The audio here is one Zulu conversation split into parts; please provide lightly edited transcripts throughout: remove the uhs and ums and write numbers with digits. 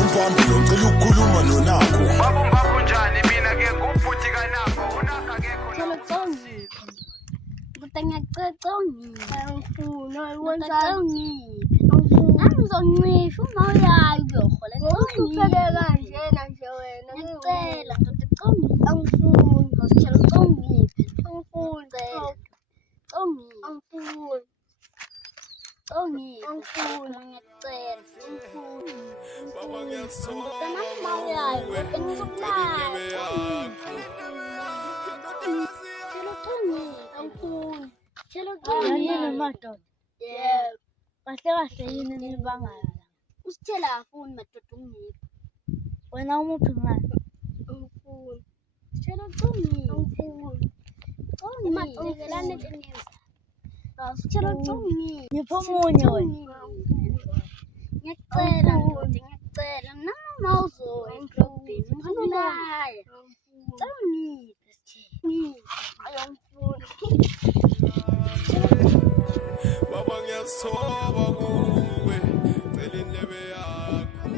Umphambili ocela ukukhuluma nonakho. Baba mbakho njani mina ke kuphuthi kanakho unakho akekho. Angifuna angizoncisha uma uyayo uhlupheke kanjena nje wena ngicela angifuni ngicela ungiphe angifuni Baba ngiyasithola. madoda yebo kahle yini nibangayo usithela afuni madoda ungiphi wena umuphi ngani angifuni sithela ungiphi angifuni madodelane leneza sithela ungiphi ngipho omunye wena ngiyacela noma uzoya emhlobeni ngizolaya ungiphi sithela ayangifuni Baba ngiyasithoba kuwe cela indlebe yakho.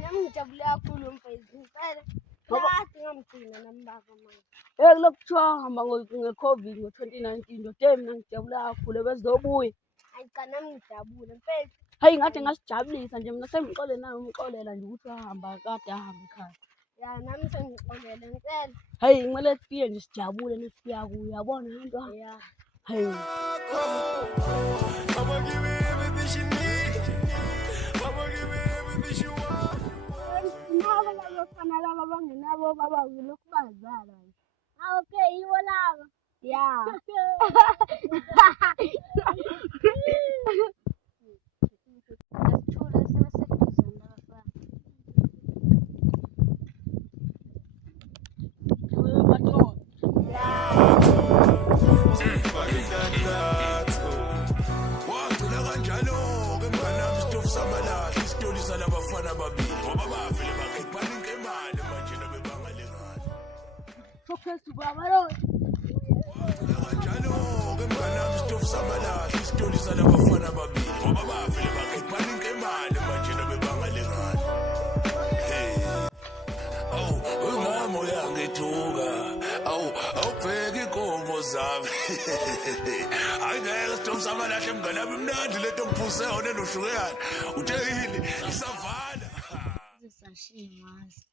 Nami ngijabule kakhulu mfethu ngicela kade ngamgcina nami baba manje Lokuthiwa hamba nge-COVID ngo-2019 ndoda mina ngijabule kakhulu bezobuya. hayi cha nami ngijabule mfethu Hayi ngathi ngasijabulisa nje mina sengixole nawe umxolela nje ukuthi wahamba kade ahamba ekhaya. ya nami sengixolele ngicela Hayi kumele sifiye nje sijabule nesifika kuyo yabona lento ya hayi I'ma give you everything she need. I'ma give you everything she want. nabo labafana laba bangenabo baba lokhu bazala okay yibo laba ya Wagcina kanjalo-ke mngani wami isitofu samalahle isitoli salabafana ababili ngoba bavele bakhiphana inkemane manje nabebangalingani. Wagcina kanjalo-ke mngani wami isitofu samalahle isitoli salabafana ababili ngoba bavele bakhiphana inkemane manje nabebangalingani. Hey. Awu umama uyangethuka. Awubheka inkomo zami. Angeke isitofu samalahle mngani wami mnandi lento ngiphuse yona enoshukela. Utheyini isavala. sashimazi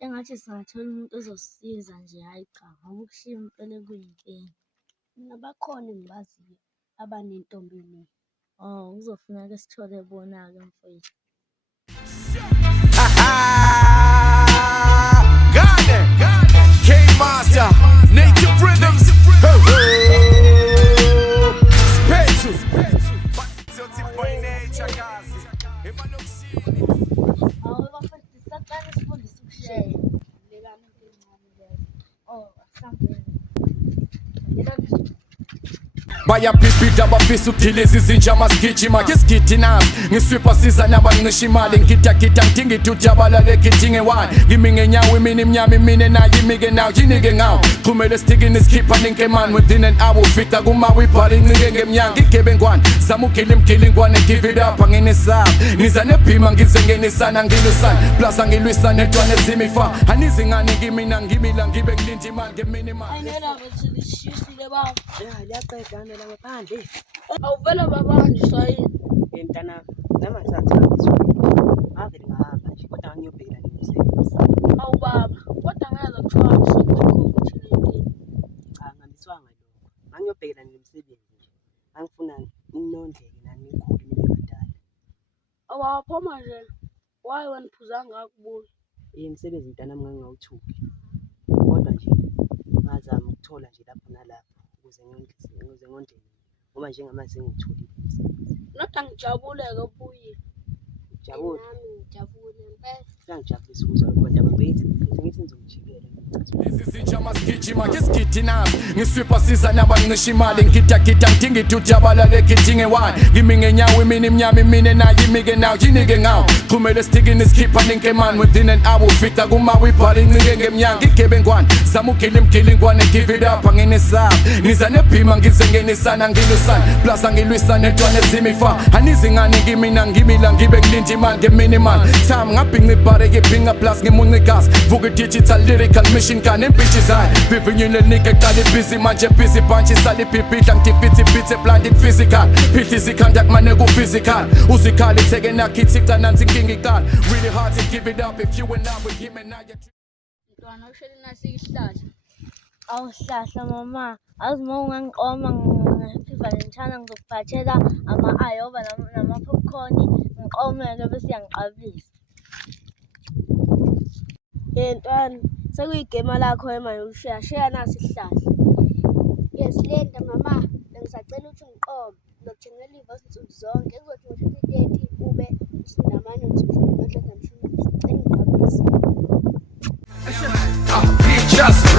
engathi singathola umuntu ozosisiza nje hayi cha ngoba ukushiya impela kuyinkinga nabakhona engibaziyo abanentombi le kuzofuneka sithole bona-ke mfowethu Got it. K-Master, Native Rhythms. Special. Tilted by nature, guys. If I look serious. awu bafethu sisaqala sifundise ukushaya lekami encane leyo asambeni bayabhibhida bafisa ukudiliza izinja masigijima ngisigidi nazi ngiswipha siza nabancisha imali ngidagida ngidinga iduthi yabalale gidinge wani ngimi ngenyawo imini imnyama imine nayo imike nawo yinike ngawo xhumele esitikini sikhipha ninkemani within an hour ufika kumawe ibhala incike ngemnyango igebengwane zama ugila imgilingwane give it up anginesaba niza nebhima ngize ngenisana ngilusana plus angilwisana entwana ezimifa anizingane ngimina ngimila ngibe ngilinda imali ngemini imali ayinela bathi lishisile baba. liyaqedana la ngaphandle Awuvela babanjiswa yini? mntana namathatha avele ngahamba nje kodwa ngiyobheka nomsebenzi Awu baba kodwa ngeza kuthiwa COVID-19. cha ngamiswanga lokho ngiyobhekela nomsebenzi nje angifuna inondleke nani ikhulu mina badala Awaphoma nje waye waniphuzanga kakubuya. umsebenzi mntana wami ngingawuthuki kodwa nje ngazama ukuthola nje lapho nalapho ukuze ngondle ngoba njengamanje ngithulile umsebenzi Nodwa ngijabule-ke ubuye. jabule nami ngijabule mpela ngijabulisa ukuzwa abantu ababhethi ngithi ngizomjikela Lezi zinja masigijima ngesigidi nazi ngiswipha siza nabancisha imali ngidagida ngidingithi ujabalale gidinge wani ngimi ngenyawo imini imnyama imine nayo imike nawo yinike ngawo qhumele stikini sikhipha ninkemani within an hour ufika kumawe ibhala incike ngemnyanga igebengwane zama ugila imgilingwane give it up anginesaba niza nebhima ngize ngenisana ngilusana plus angilwisana etwane zimifa anizingane ngimina ngimila ngibe ngilinda imali ngeminimal time ngabhinca ibhare ngibhinca plus ngimunca igas vuka digital lyrical machine gun impitches high vivinyile nike qala busy manje busy bunch isali bibhidla ngidifithe beats blinded physical phihla izikhanda kumane ku physical uzikhali itheke nakhithika nansi inkinga iqala really hard to give it up if you and I were him and I Mntwana ushele nasi isihlahla. Awuhlahla mama, awuzima ungangiqoma ngePhivalentana ngizokuphathela ama-ayoba nama-popcorn ngiqomele bese yangiqabulisa. Ntwana sekuyigema lakho manje ushaya nasi isihlahla. Yes, Lenda mama, bengisacela ukuthi ngiqome. Ngizokuthengela ivosi nsuku zonke. Kuzothi ngo-2030 ube usinamane nsuku nodla namshini. Ngicela ngiqabulise. just